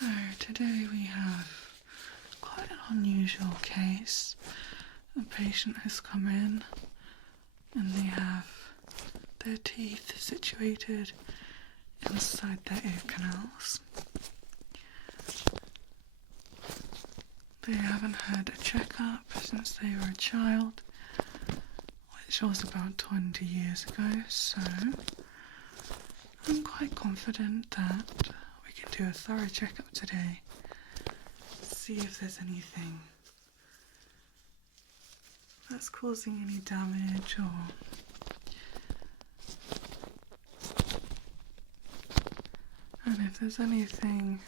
So today we have quite an unusual case. A patient has come in and they have their teeth situated inside their ear canals. They haven't had a checkup since they were a child, which was about 20 years ago, so I'm quite confident that we can do a thorough checkup today, see if there's anything that's causing any damage and if there's anything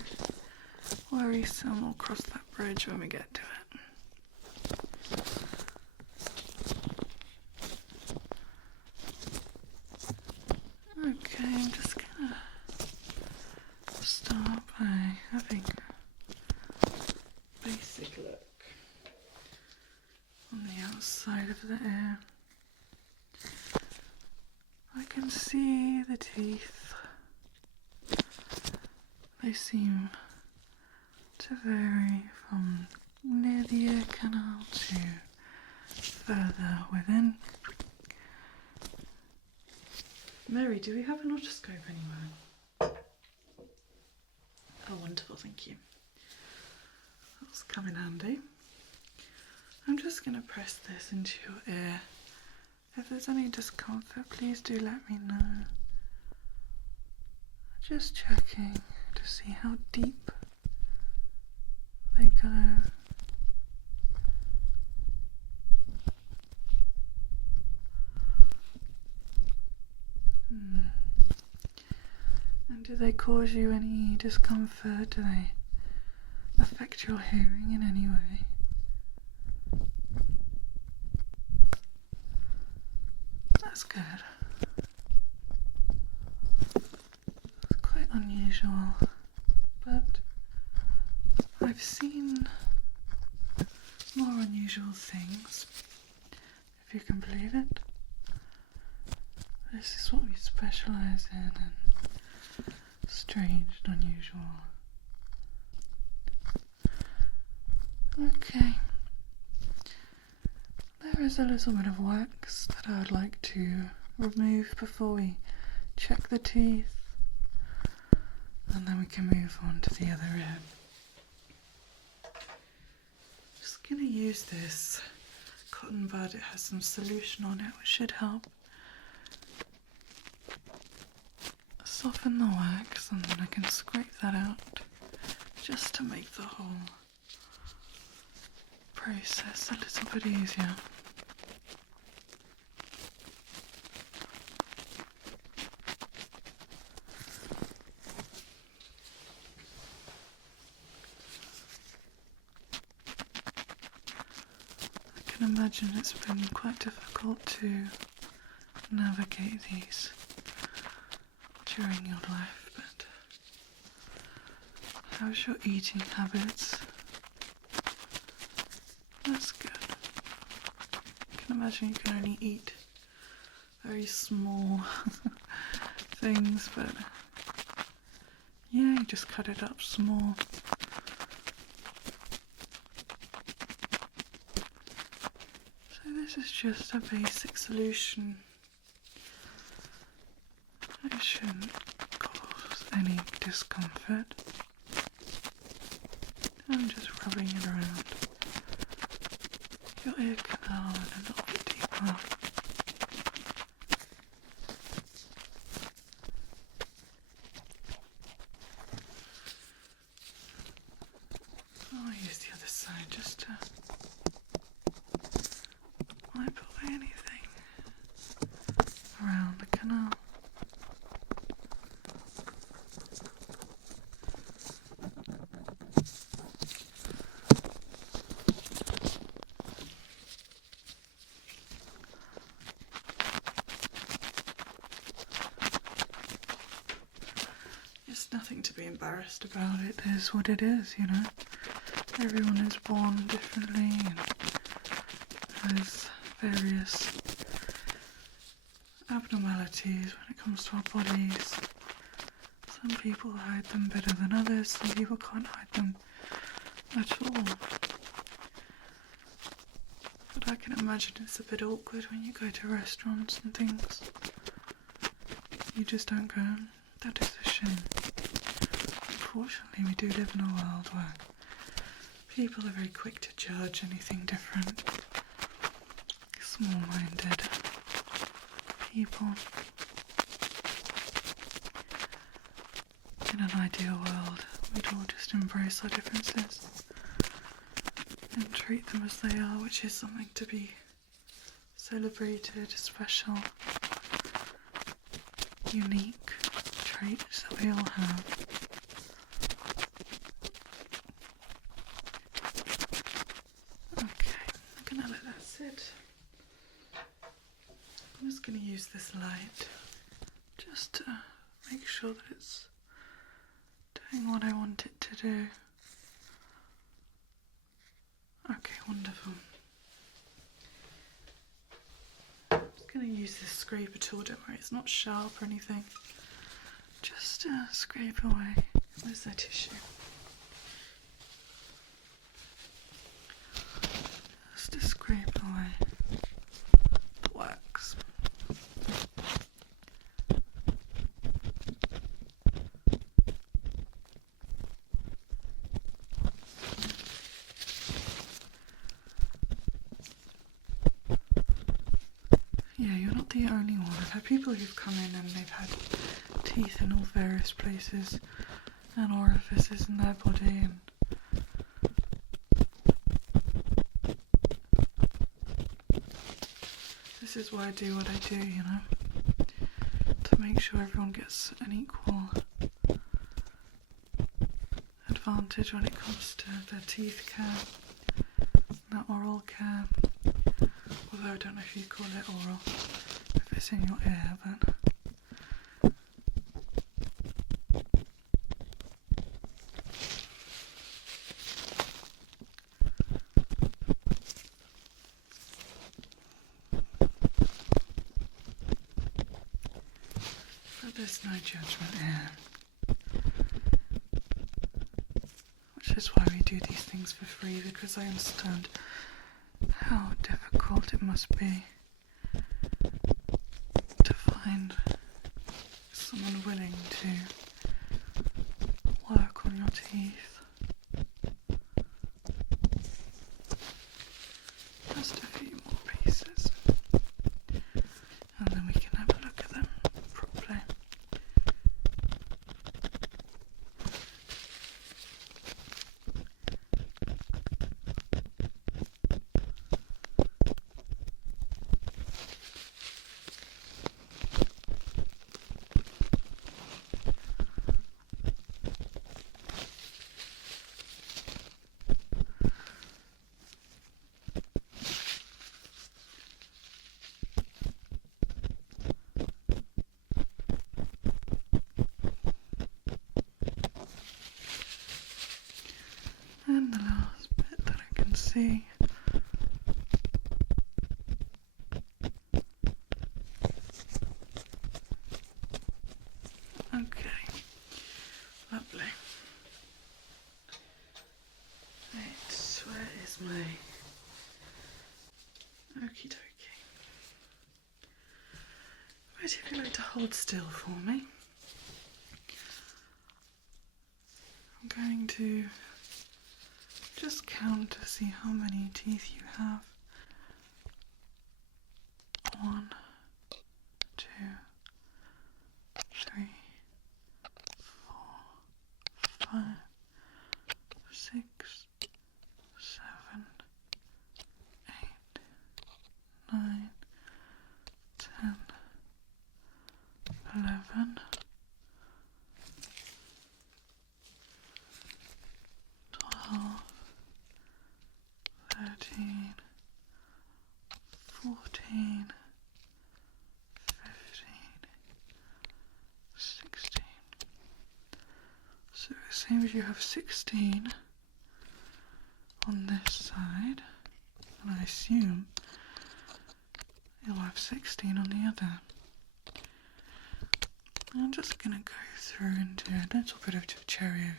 worrisome, we'll cross that bridge when we get to it. Okay, I'm just gonna start by having a basic look on the outside of the ear. I can see the teeth. They seem to vary from near the ear canal to further within. Mary, do we have an otoscope anywhere? Oh, wonderful, thank you. That's come in handy. I'm just going to press this into your ear. If there's any discomfort, please do let me know. Just checking to see how deep they go. And do they cause you any discomfort? Do they affect your hearing in any way? That's good. It's quite unusual, but I've seen more unusual things, if you can believe it. This is what we specialise in, and strange and unusual. Okay. There is a little bit of wax that I'd like to remove before we check the teeth, and then we can move on to the other ear. Just going to use this cotton bud. It has some solution on it which should help soften the wax, and then I can scrape that out just to make the whole process a little bit easier. I can imagine it's been quite difficult to navigate these during your life, but how's your eating habits? That's good. I can imagine you can only eat very small things, but yeah, you just cut it up small. So this is just a basic solution. It shouldn't cause any discomfort. I'm just rubbing it around your ear canal and a little bit deeper. I'll use the other side just to wipe away anything around the canal. Nothing to be embarrassed about. It is what it is, you know. Everyone is born differently and has various abnormalities when it comes to our bodies. So Some people hide them better than others, some people can't hide them at all. But I can imagine it's a bit awkward when you go to restaurants and things. You just don't go. That is a shame. Unfortunately, we do live in a world where people are very quick to judge anything different. Small-minded people. In an ideal world, we'd all just embrace our differences and treat them as they are, which is something to be celebrated, special, unique traits that we all have. Okay, I'm gonna let that sit. I'm just gonna use this light just to make sure that it's doing what I want it to do. Okay, wonderful. I'm just going to use this scraper tool, don't worry, it's not sharp or anything. Just scrape away. Where's that tissue? Just to scrape away the wax. Yeah, you're not the only one. I've had people who've come in and they've had teeth in all various places and orifices in their body, and this is why I do what I do, you know, to make sure everyone gets an equal advantage when it comes to their teeth care, their oral care. Although I don't know if you call it oral, if it's in your ear, but there's no judgment here. Which is why we do these things for free, because I understand how difficult it must be to find someone willing to work on your teeth. Just a few more pieces, and then we can have a look at them properly. And the last bit that I can see. Okay, lovely. Right, where is my okie dokie? Right, if you'd like to hold still for me, I'm going to just count to see how many teeth you have. 1, 2, 3, 4, 5, 6, 7, 8, 9, 10, 11, 12, 13, 14, 15, 16. So it seems you have 16 on this side, and I assume you'll have 16 on the other. I'm just going to go through and do a little bit of Perio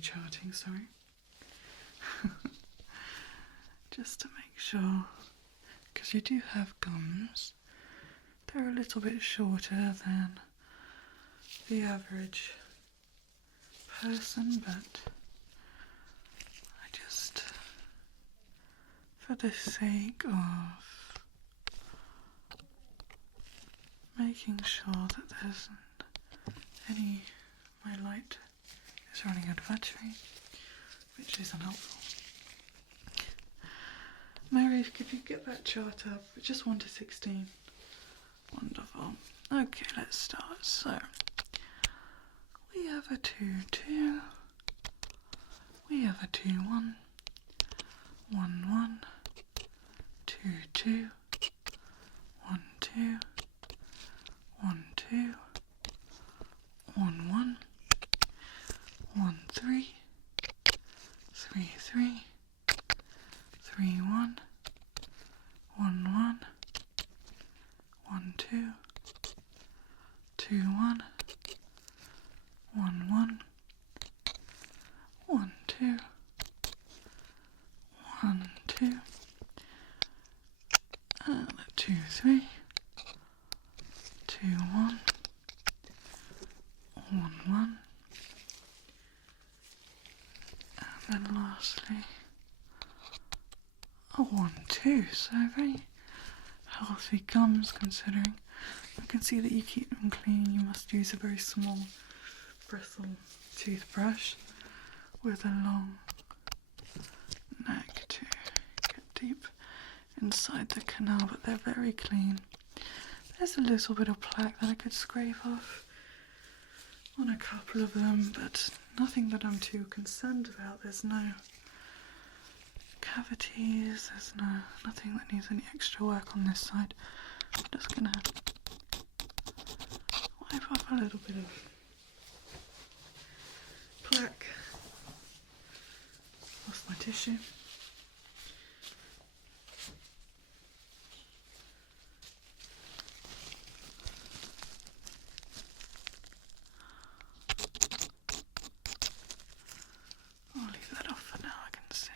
charting, sorry. Just to make sure, because you do have gums, they're a little bit shorter than the average person, but I just, for the sake of making sure that there's any, my light is running out of battery, which is unhelpful. Mary, could you get that chart up? Just 1 to 16. Wonderful. Okay, let's start. So, we have a 2, 2. We have a 2, 1. 1, 1. 2, 2. 1, 2. 1, 2. 1, 1. 1, 3. 3, 3. 3, 1. 1, 1. 1, 2. 2, 1. 1, 1. 1, 2. 1, 2. And 2, 3. 2, 1. 1, 1. And then lastly, a 1, 2. So very healthy gums considering. I can see that you keep them clean. You must use a very small bristle toothbrush with a long neck to get deep inside the canal, but they're very clean. There's a little bit of plaque that I could scrape off on a couple of them, but nothing that I'm too concerned about. There's no cavities, there's nothing that needs any extra work on this side. I'm just gonna wipe up a little bit of plaque. Lost my tissue. I'll leave that off for now, I can see.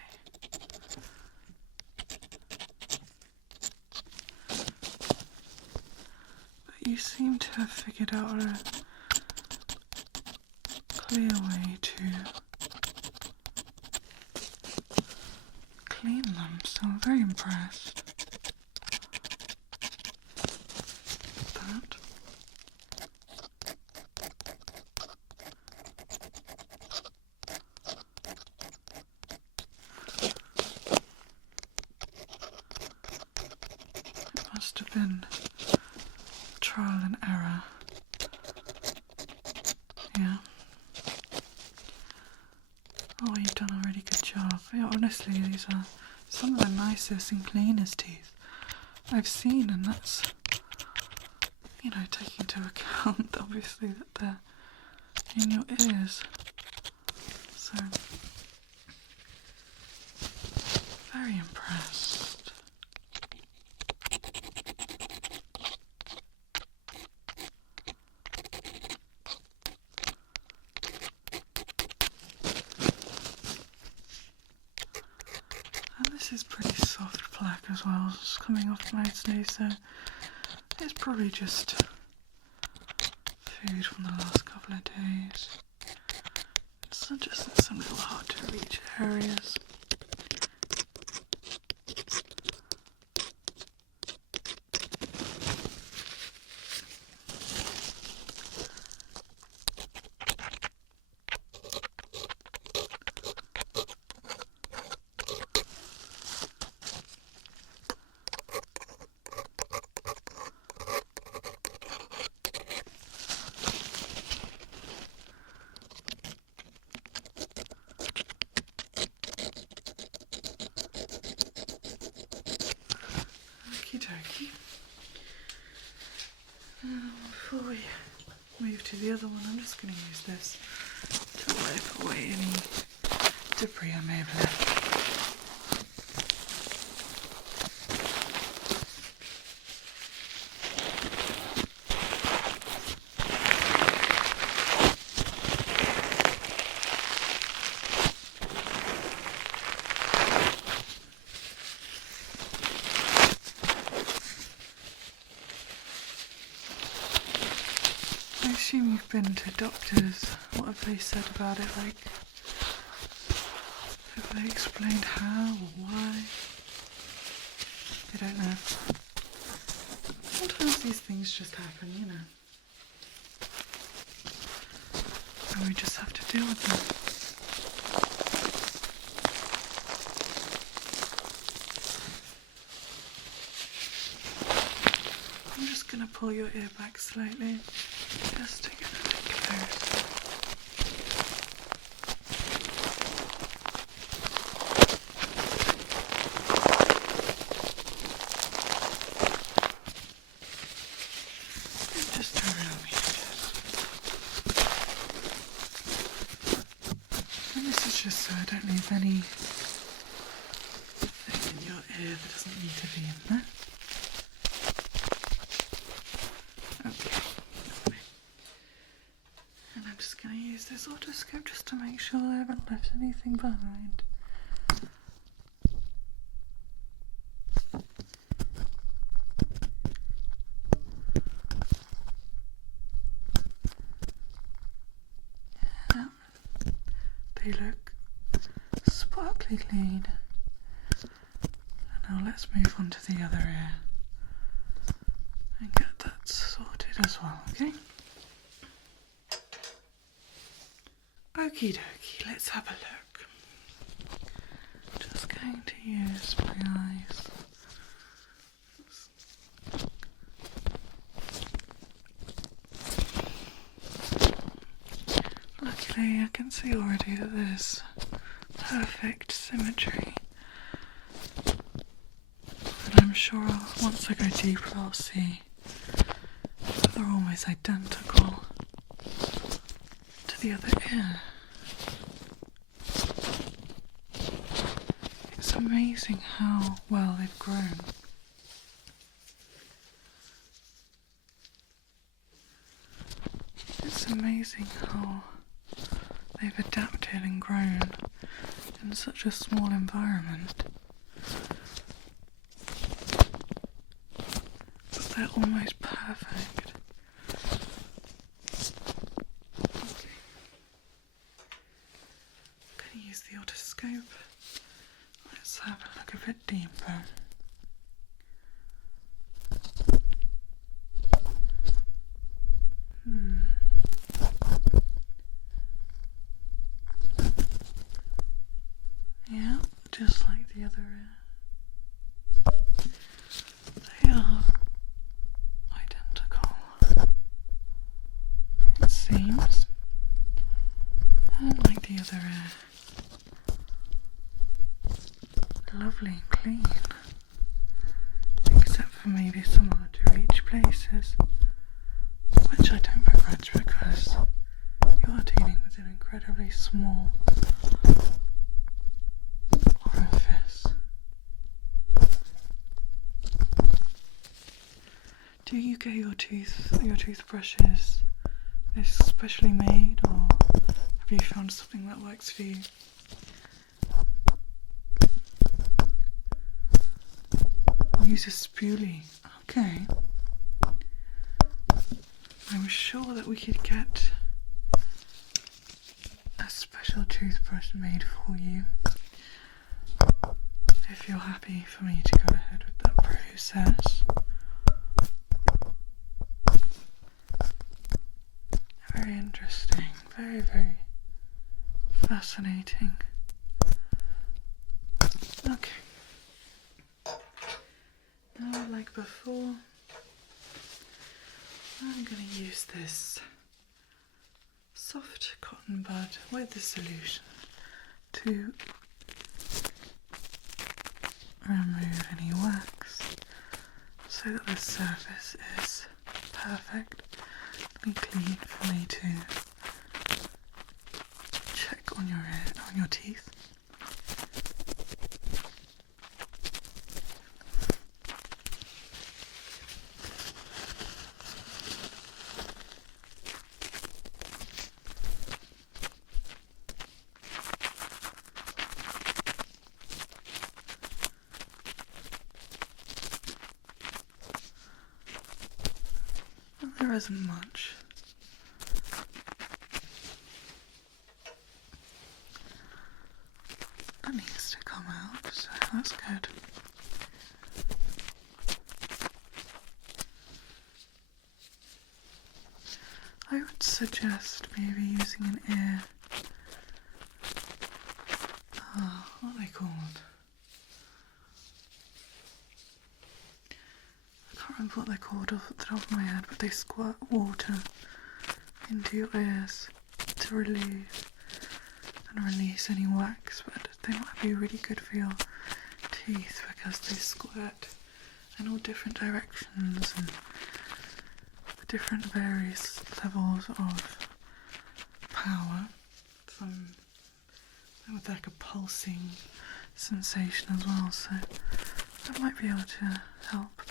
But you seem to have figured out a clear way to clean them, so I'm very impressed with that. It must have been trial and error. Yeah. Oh, you've done a really good job. Yeah, honestly, these are some of the nicest and cleanest teeth I've seen, and that's, you know, taking into account, obviously, that they're in your ears. So, very impressed. And this is pretty soft plaque as well, it's coming off nicely, so it's probably just food from the last couple of days. It's just in some little hard to reach areas. Okie. Before we move to the other one, I'm just going to use this to wipe away any debris I may have left. you've been to doctors, what have they said about it? Like, have they explained how or why? They don't know. Sometimes these things just happen, you know. And we just have to deal with them. I'm just going to pull your ear back slightly, just to get a bit close. Just around the edges. And this is just so I don't leave any thing in your ear that doesn't need to be in there. Okay, lovely. And I'm just going to use this otoscope just to make sure I haven't left anything behind. Yeah, they look sparkly clean. And now let's move on to the other ear and get that sorted as well, okay? Okie dokie, let's have a look. Just going to use my eyes. Luckily, I can see already that there's perfect symmetry. And I'm sure once I go deeper, I'll see that they're almost identical to the other ear. It's amazing how well they've grown. It's amazing how they've adapted and grown in such a small environment. But they're almost perfect. Okay. I'm going to use the otoscope. Let's have a look a bit deeper. Yeah, just like the other ear. They are identical, it seems, and like the other ear. Lovely and clean, except for maybe some hard to reach places, which I don't begrudge because you are dealing with an incredibly small orifice. Do you get your toothbrushes especially made, or have you found something that works for you? Use a spoolie. Okay. I'm sure that we could get a special toothbrush made for you if you're happy for me to go ahead with that process. Very interesting. Very, very fascinating. Okay. Now, like before, I'm going to use this soft cotton bud with the solution to remove any wax so that the surface is perfectly clean for me to check on your teeth. There isn't much that's good. I would suggest maybe using an ear. What are they called? I can't remember what they're called off the top of my head, but they squirt water into your ears to relieve and release any wax, but they might be really good for your teeth because they squirt in all different directions and different various levels of power. Some with like a pulsing sensation as well, so that might be able to help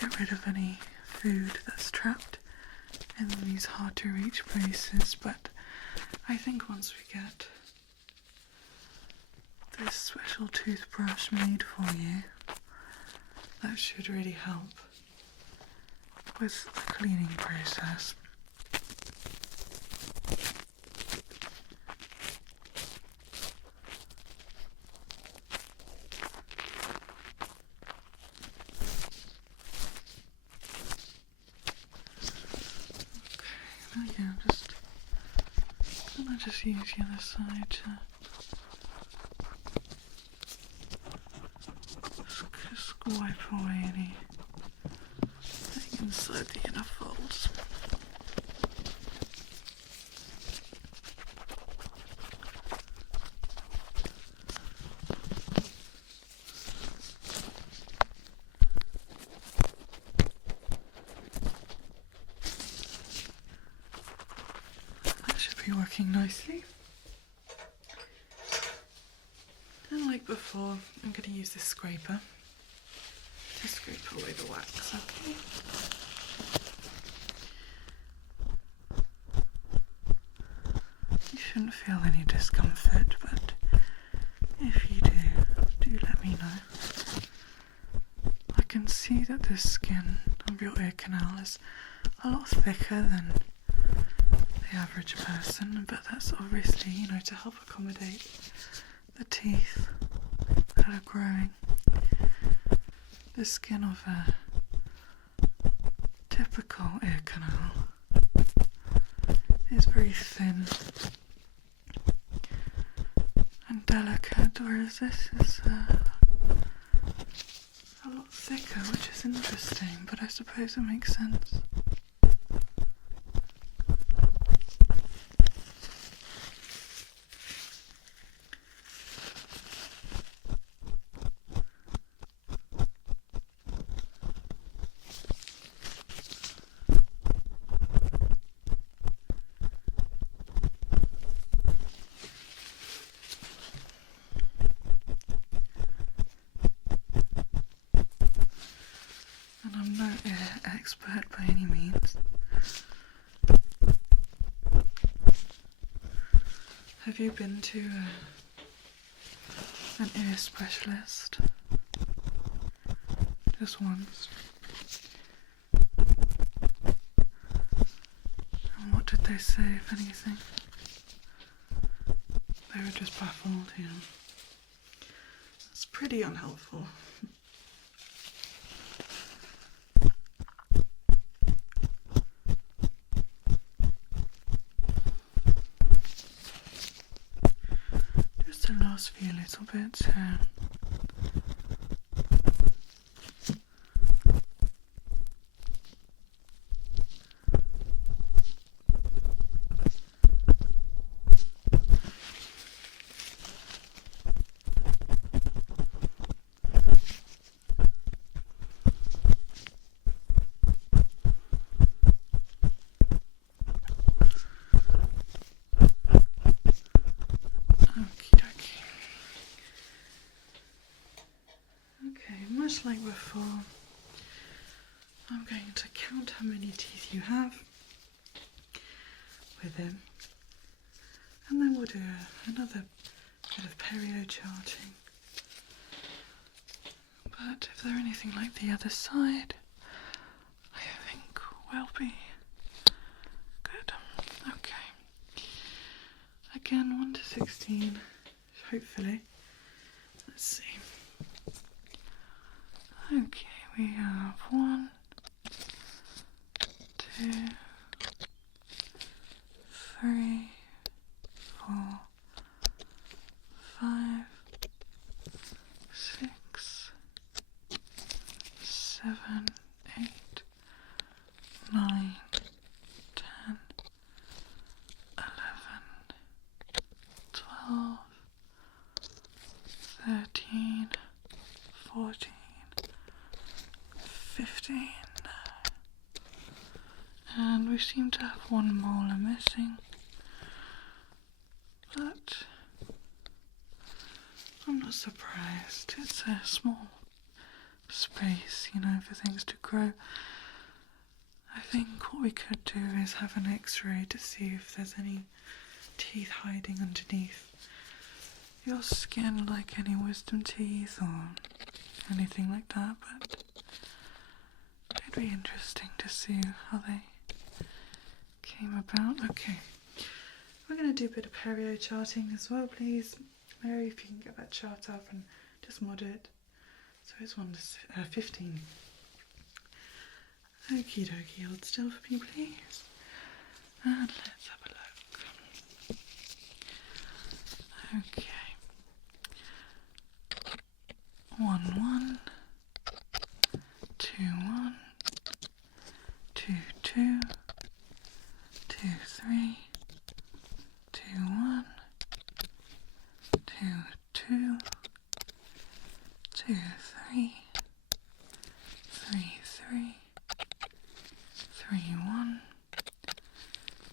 get rid of any food that's trapped in these hard to reach places. But I think once we get this special toothbrush made for you, that should really help with the cleaning process. Okay, I'm just use the other side to just wipe away anything inside the inner folds. That should be working nicely. And like before, I'm going to use this scraper to scrape away the wax, okay? You shouldn't feel any discomfort, but if you do let me know. I can see that the skin of your ear canal is a lot thicker than the average person, but that's obviously, to help accommodate the teeth that are growing. The skin of a typical ear canal is very thin and delicate, whereas this is a lot thicker, which is interesting, but I suppose it makes sense. I'm no ear expert by any means. Have you been to an ear specialist? Just once? And what did they say, if anything? They were just baffled, It's pretty unhelpful. The last few little bits here. Much like before, I'm going to count how many teeth you have with him, and then we'll do another bit of Perio charting. But if they're anything like the other side, I think we'll be good. Okay. Again, 1 to 16, hopefully. let's see. Okay, we have 1, 2, 3, 4, 5, 6, 7, 8, 9, 10, 11, 12, 13, 14, 15. And we seem to have one molar missing, but I'm not surprised. It's a small space, you know, for things to grow. I think what we could do is have an x-ray to see if there's any teeth hiding underneath your skin, like any wisdom teeth or anything like that, but it'd be interesting to see how they came about. Okay, we're going to do a bit of Perio charting as well, please. Mary, if you can get that chart up and just mod it. So it's 1 to 15. Okie dokie, hold still for me, please. And let's have a look. Okay. 1, 1. 2, 1. 2, 2. 2, 3. 2, 1. 2, 2. 2, 3. 3, 3. 3, 1.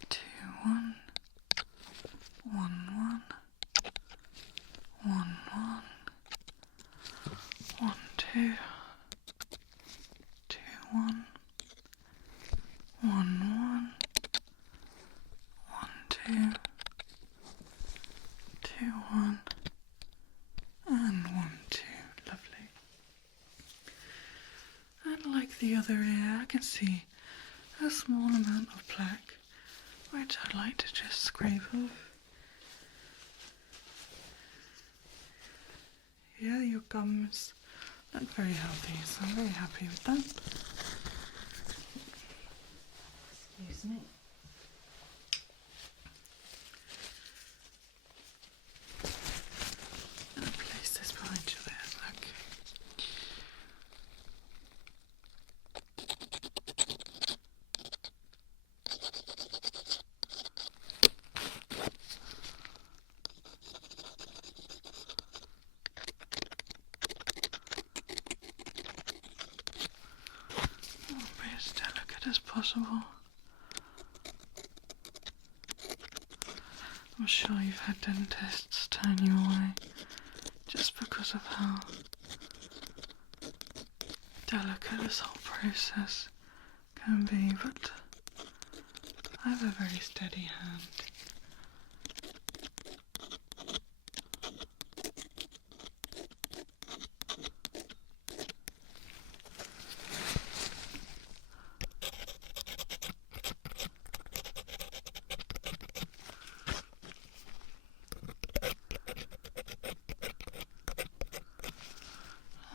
2, 1. 1, 1. 1, 1. 1, 2. 2, 1. 1, 1. 1, 2. 2, 1. And 1, 2. Lovely. And like the other ear, I can see a small amount of plaque, which I'd like to just scrape off. Yeah, your gums look very healthy, so I'm very happy with that. Excuse me. And I'll place this behind you there. Okay. Be as delicate as possible. I'm sure you've had dentists turn you away just because of how delicate this whole process can be, but I have a very steady hand.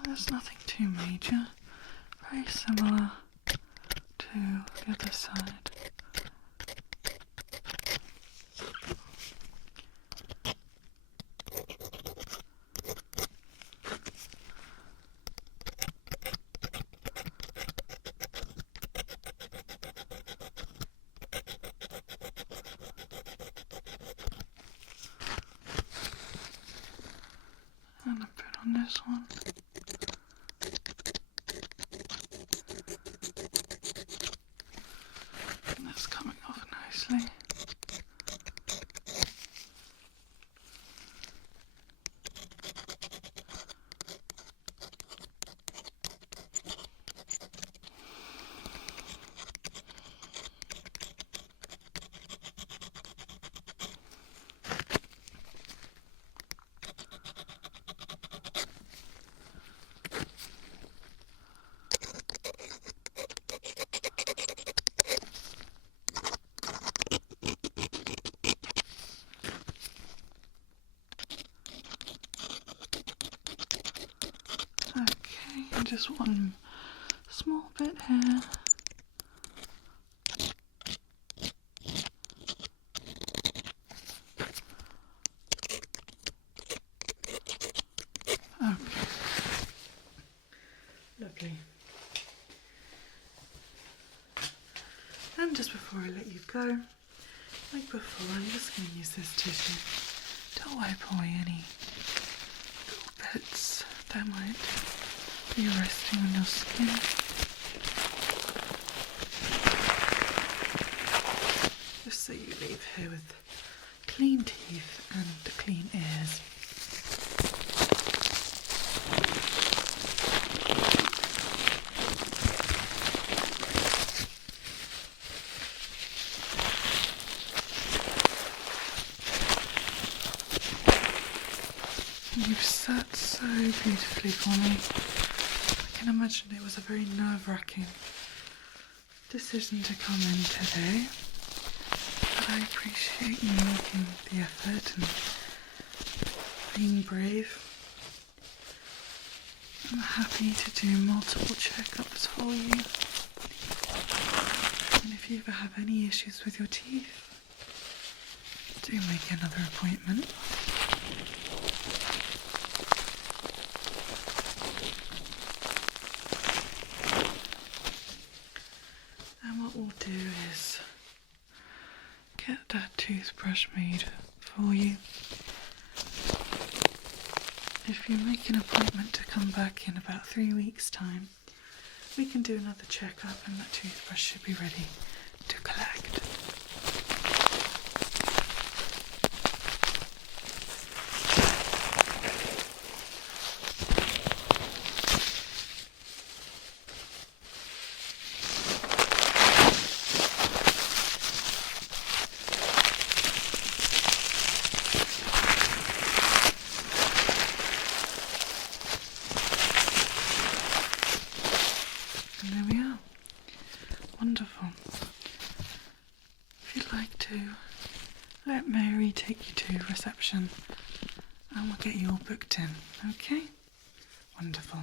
There's nothing too major, very similar to the other side. And a bit on this one. And that's coming off nicely. just one small bit here. Okay. Lovely. And just before I let you go, like before, I'm just going to use this tissue to wipe away any little bits that might be resting on your skin. Just so you leave here with clean teeth and clean ears. You've sat so beautifully for me. I can imagine it was a very nerve-wracking decision to come in today, but I appreciate you making the effort and being brave. I'm happy to do multiple checkups for you, and if you ever have any issues with your teeth, do make another appointment. What we'll do is get that toothbrush made for you. If you make an appointment to come back in about 3 weeks' time, we can do another checkup and that toothbrush should be ready to collect. And there we are. Wonderful. If you'd like to, let Mary take you to reception and we'll get you all booked in, okay? Wonderful.